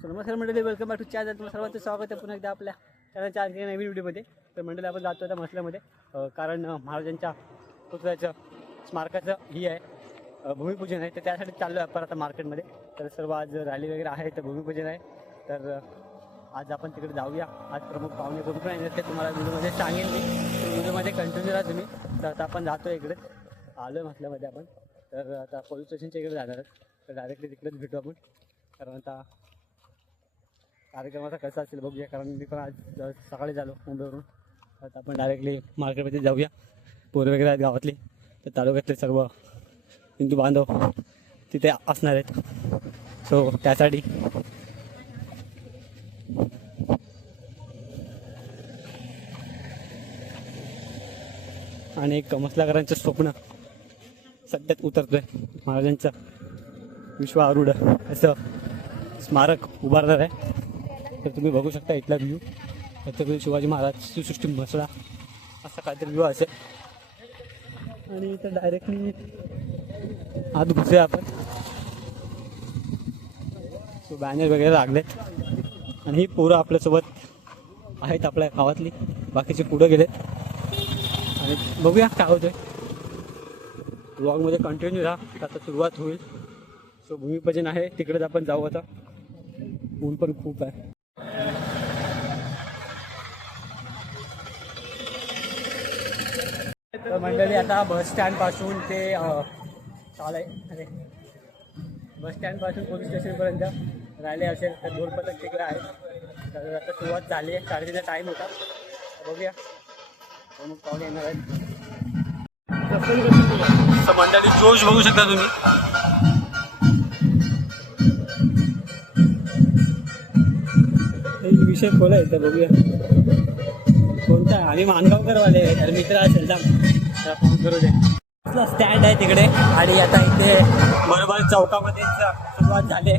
So नमस्कार मंडळी welcome back to channel तुम्हाला सर्वांचं स्वागत आहे. पुन्हा एकदा आपल्या चॅनलच्या आणखी नवीन व्हिडिओमध्ये तर मंडळी आपण जातो आता मसल्यामध्ये. कारण महाराजांच्या पुतळ्याचं स्मारकाचं ही आहे. भूमिपूजन आहे. तर त्यासाठी चाललो आहे आपण आता मार्केटमध्ये तर सर्व आज रॅली वगैरे आहे तर भूमिपूजन आहे. तर आज आपण तिकडे जाऊया. आज प्रमुख पाहुणे कोण पण येणार ते तुम्हाला व्हिडिओमध्ये सांगेन मी. व्हिडिओमध्ये कंटिन्यू राहा तुम्ही. तर आता आपण जातो इकडे. आलो आहे मसल्यामध्ये आपण. तर आता पोलीस स्टेशनच्या इकडे जाणार तर डायरेक्टली तिकडेच भेटू आपण. कारण आता कार्यक्रमाचा कसा असेल बघूया कारण मी पण आज सकाळी झालो मुंबईवरून. आता आपण डायरेक्टली मार्केटमध्ये जाऊया. पोरं वगैरे आहेत गावातले. तर तालुक्यातले सर्व हिंदू बांधव तिथे असणार आहेत. सो त्यासाठी आणि एक स्वप्न सध्यात उतरतोय. महाराजांचं विश्वारूढ असं स्मारक उभारणार आहे. तर तुम्ही बघू शकता इथला व्ह्यू छत्रपती शिवाजी महाराज सुसृष्टी मसळा असा काहीतरी व्ह्यू असेल. आणि इथं डायरेक्टली आत घुसे आपण. सो बॅनर वगैरे लागलेत आणि ही पोरं आपल्यासोबत आहेत आपल्या गावातली. बाकीचे पुढं गेलेत आणि बघूया काय होतंय. ब्लॉगमध्ये कंटिन्यू राहा. आता सुरुवात होईल. सो भूमिपूजन आहे. तिकडेच आपण जाऊ आता. ऊन पण खूप आहे. तर मंडळी आता बस स्टँडपासून ते चालय. अरे बस स्टँडपासून पोलीस स्टेशन पर्यंत राहिले असेल तर दोन पथक तिकडे आहे. तर आता सुरुवात झाली आहे. साडेतीनचा टाईम होता. बघूया. प्रमुख पाहुणे येणार आहेत. तर मंडळी जोश बघू शकता तुम्ही. विषय खोल आहे तर बघूया. कोणता? आम्ही मानगावकरवाले मित्र असेल जा त्याला स्टँड आहे तिकडे. आणि आता इथे बरोबर चौकामध्येच सुरुवात झाली.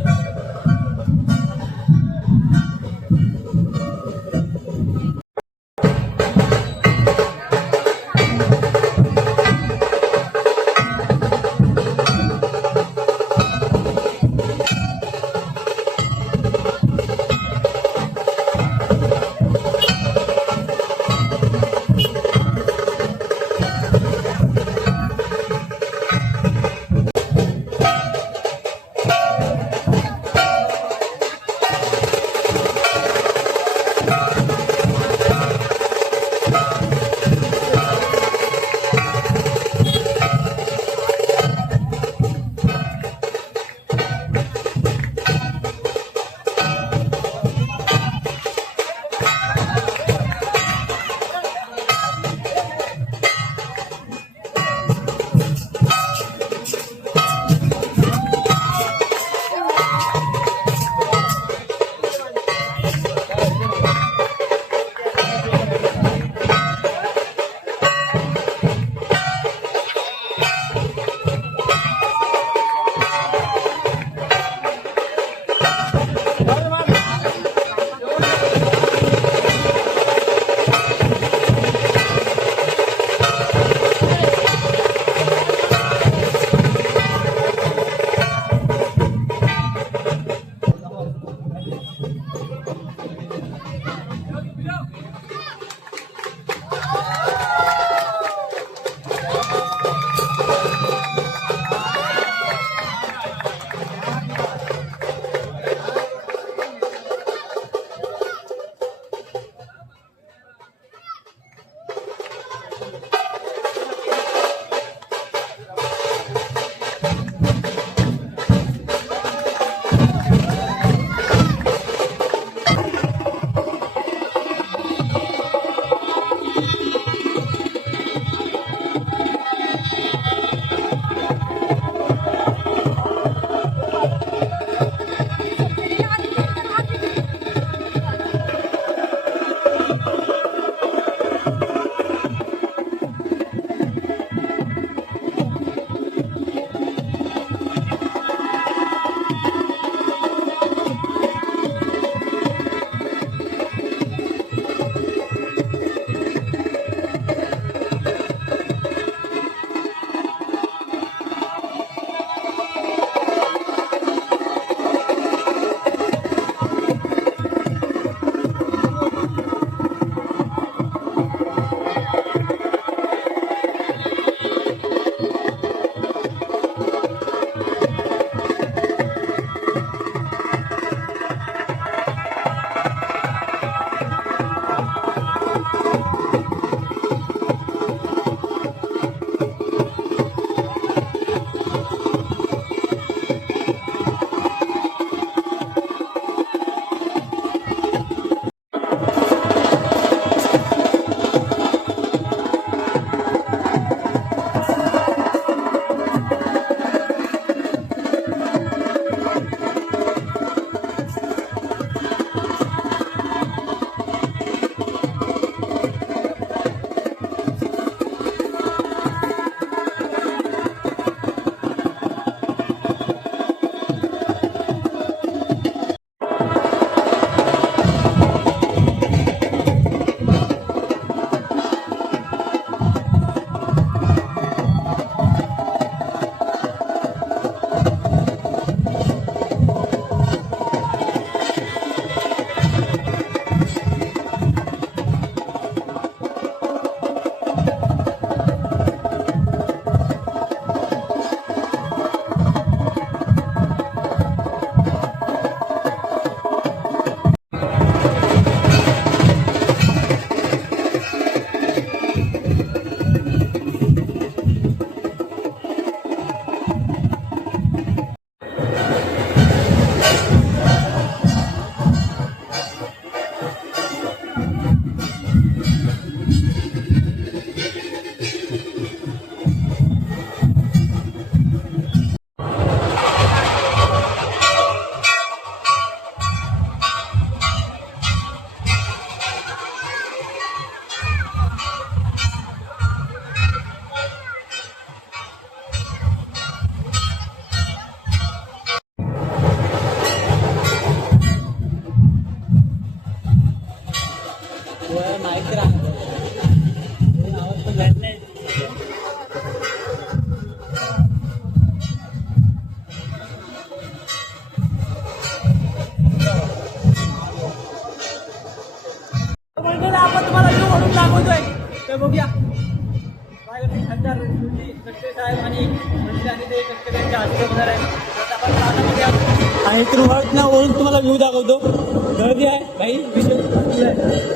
विषय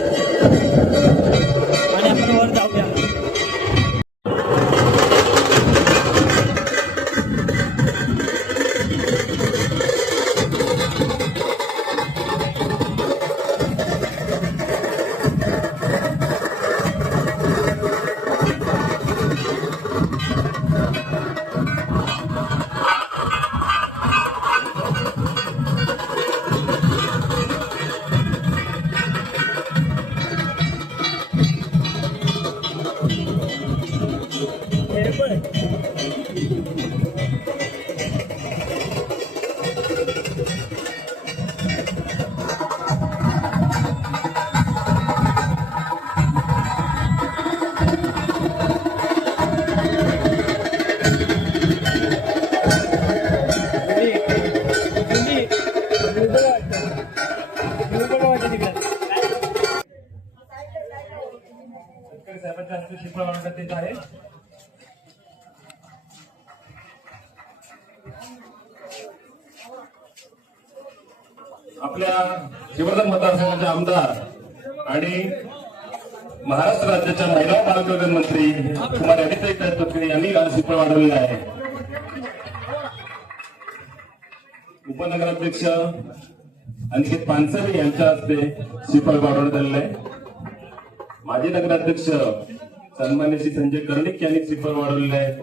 play. आपल्या शिवर्धन मतदारसंघाचे आमदार आणि महाराष्ट्र राज्याच्या महिला बालकल्याण मंत्री कुमार अनिताई तटकरे यांनी आज शिल्प आहे. उपनगराध्यक्ष अनिकेत पानसरे यांच्या हस्ते शिल्प वाढवण्यात आलेलं आहे. माजी नगराध्यक्ष सन्मान्य श्री संजय कर्णिक यांनी श्रीफळ वाढवलेले आहे.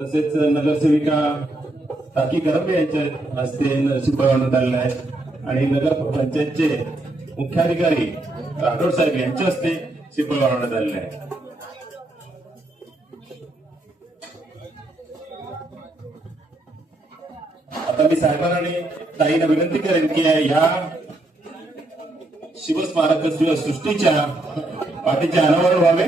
तसेच नगरसेविका काकी गरबे यांच्या हस्ते श्रीफळ वाढवण्यात आलेलं आहे आणि नगर पंचायतचे मुख्याधिकारी राठोड साहेब यांच्या हस्ते श्रीफळ वाढवण्यात आलेले आहे आता मी साहेबांना आणि ताईंना विनंती करेन की या शिवस्मारक सृष्टीच्या पाठीचे अनावरण व्हावे.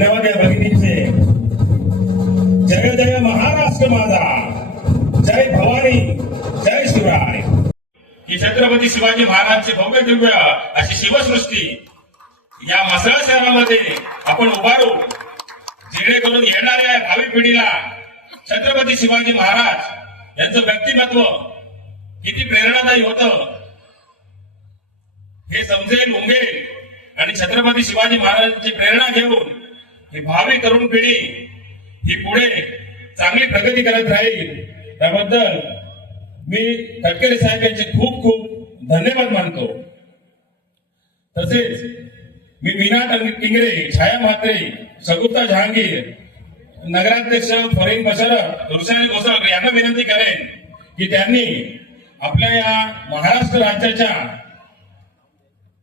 धन्यवाद या भगिनींचे. जय जय महाराष्ट्र माझा. जय भवानी जय शिवराय. की छत्रपती शिवाजी महाराजचे भव्य दिव्य अशी शिवसृष्टी या मसळा शहरामध्ये आपण उभारू. जेणेकरून येणाऱ्या भावी पिढीला छत्रपती शिवाजी महाराज यांचं व्यक्तिमत्व किती प्रेरणादायी होतं हे समजेल उमगेल. आणि छत्रपती शिवाजी महाराजांची प्रेरणा घेऊन ही भावी तरुण पिढी ही पुढे चांगली प्रगती करत राहील. त्याबद्दल मी तटकरे साहेब यांचे खूप खूप धन्यवाद मानतो. तसेच मी मीना टंग- टिंगरे छाया म्हात्रे सगुप्ता जहांगीर नगराध्यक्ष फरीन बशरफ ऋषाली गोसाळकर यांना विनंती करेन की त्यांनी आपल्या या महाराष्ट्र राज्याच्या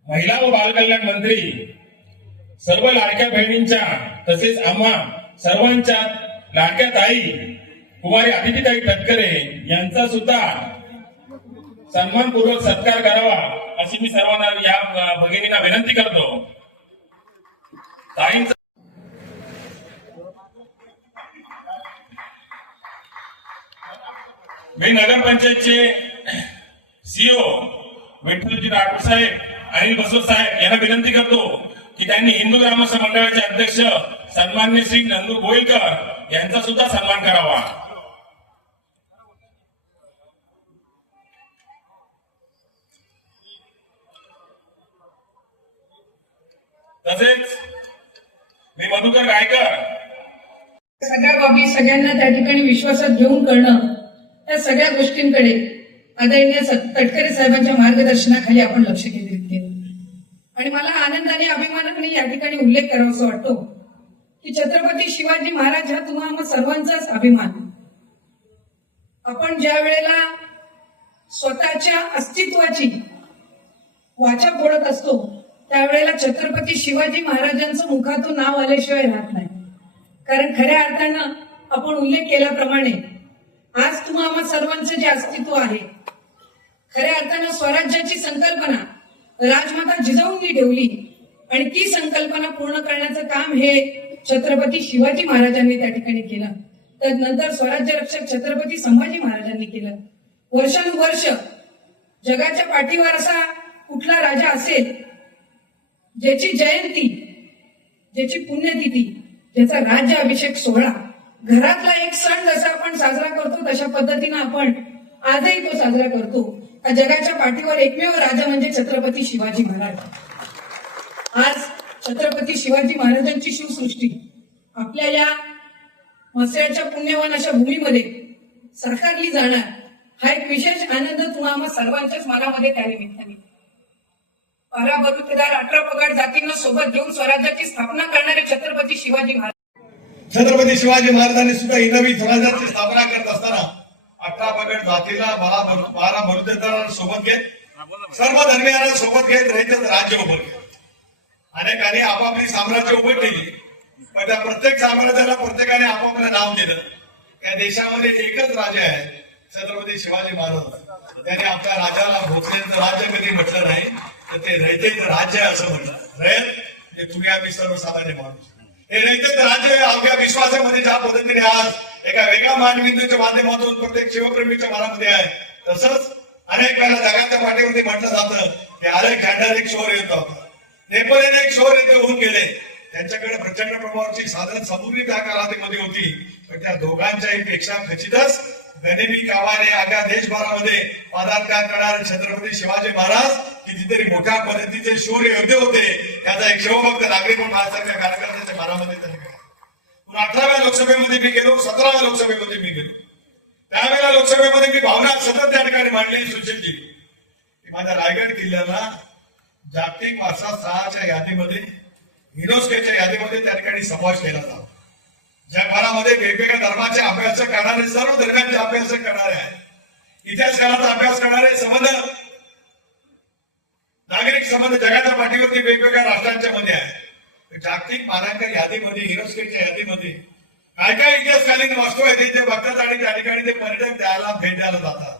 महिला व बालकल्याण मंत्री सर्व लाडक्या बहिणींच्या तसेच आम्हा सर्वांच्या लाडक्या ताई कुमारी अदितीताई तटकरे यांचा सुद्धा सन्मानपूर्वक सत्कार करावा अशी मी सर्वांना या भगिनींना विनंती करतो. ताईंचा मी नगरपंचायतचे सीओ विठ्ठलजी राठोड साहेब अनिल बसव साहेब यांना विनंती करतो की त्यांनी हिंदू ग्रामस्थ मंडळाचे अध्यक्ष सन्मान्य श्री नंदू गोयलकर यांचा सुद्धा सन्मान करावा. तसेच मी मधुकर गायकर. सगळ्या बाबी सगळ्यांना त्या ठिकाणी विश्वासात घेऊन करणं या सगळ्या गोष्टींकडे आदरणीय तटकरे साहेबांच्या मार्गदर्शनाखाली आपण लक्ष केलं आणि मला आनंदाने अभिमानाने या ठिकाणी उल्लेख करावासा वाटतो की छत्रपती शिवाजी महाराज हा तुम्हा आम्हा सर्वांचाच अभिमान. आपण ज्या वेळेला स्वतःच्या अस्तित्वाची वाचा फोडत असतो त्यावेळेला छत्रपती शिवाजी महाराजांचं मुखातून नाव आल्याशिवाय राहत नाही. कारण खऱ्या अर्थानं आपण उल्लेख केल्याप्रमाणे आज तुम्हा आम्हा सर्वांचं जे अस्तित्व आहे खऱ्या अर्थानं स्वराज्याची संकल्पना राजमाता जिजाऊंनी ठेवली. आणि ती संकल्पना पूर्ण करण्याचं काम हे छत्रपती शिवाजी महाराजांनी त्या ठिकाणी केलं. त्यानंतर स्वराज्य रक्षक छत्रपती संभाजी महाराजांनी केलं. वर्षानुवर्ष जगाच्या पाठीवर असा कुठला राजा असेल ज्याची जयंती ज्याची पुण्यतिथी ज्याचा राज्य अभिषेक सोहळा घरातला एक सण जसा आपण साजरा करतो तशा पद्धतीनं आपण आजही तो साजरा करतो. जगाच्या पाठीवर एकमेव राजा म्हणजे छत्रपती शिवाजी महाराज. आज छत्रपती शिवाजी महाराजांची शिवसृष्टी आपल्या या पुण्यवान अशा भूमीमध्ये साकारली जाणार हा एक विशेष आनंद तुम्हाला सर्वांच्याच मनामध्ये त्या निमित्ताने. बारा बलुतेदार अठरा पगार जातींना सोबत घेऊन स्वराज्याची स्थापना करणारे छत्रपती शिवाजी महाराज. छत्रपती शिवाजी महाराजांनी सुद्धा ही नवी स्वराज्याची स्थापना करत असताना अठरा पगड जातीला बारा बारा बलुतेदारांना सोबत घेत सर्व धर्मियांना सोबत घेत रहित राज्य उभं केलं. अनेकांनी आपापली साम्राज्य उभं केली पण त्या प्रत्येक साम्राज्याला प्रत्येकाने आपापलं नाव दिलं. या देशामध्ये एकच राजा आहे छत्रपती शिवाजी महाराज. त्याने आपल्या राजाला भोसलेचं राज्य कधी म्हटलं नाही तर ते रयतेचं राज्य आहे असं म्हटलं. रयत हे तुम्ही आम्ही सर्वसामान्य माणूस. हे नैतिक राज्य अवघ्या विश्वासामध्ये ज्या पद्धतीने आज एका वेगळ्या मानबिंदूच्या माध्यमातून प्रत्येक शिवप्रेमीच्या मनामध्ये आहे तसंच अनेक वेळा जगाच्या पाठीवरती म्हटलं जातं की अलेक्झांडर एक शोर येत होता. नेपोलियन एक शोर येथे होऊन गेले. त्यांच्याकडे प्रचंड प्रमाणाची साधन समृद्धी त्या कालावधीमध्ये होती. पण त्या दोघांच्याही पेक्षा खचितच गनिमी कामाने अख्या देशभरामध्ये पदार्पण करणारे छत्रपती शिवाजी महाराज कितीतरी मोठ्या पद्धतीचे शौर्य योद्धे होते. याचा एक शिवभक्त नागरिक म्हणून माझ्यासारख्या कार्यकर्त्याच्या मनामध्ये त्यांनी केला. अठराव्या लोकसभेमध्ये मी गेलो सतराव्या लोकसभेमध्ये मी गेलो. त्यावेळेला लोकसभेमध्ये मी भावना सतत त्या ठिकाणी मांडली सूचित केली. की माझ्या रायगड किल्ल्याला जागतिक वारसा सहाच्या यादीमध्ये युनेस्कोच्या यादीमध्ये त्या ठिकाणी समावेश केला जावा जगभरामध्ये वेगवेगळ्या धर्माचे अभ्यास करणारे सर्व धर्मांचे अभ्यास करणारे आहेत. इतिहासकाराचा अभ्यास करणारे संबंध नागरिक संबंध जगाच्या पाठीवरती वेगवेगळ्या राष्ट्रांच्या मध्ये आहे जागतिक मानांकन यादीमध्ये युनेस्कोच्या यादीमध्ये काय काय इतिहासकालीन वस्तू आहेत ते बघतात आणि त्या ठिकाणी ते पर्यटक द्यायला भेट द्यायला जातात.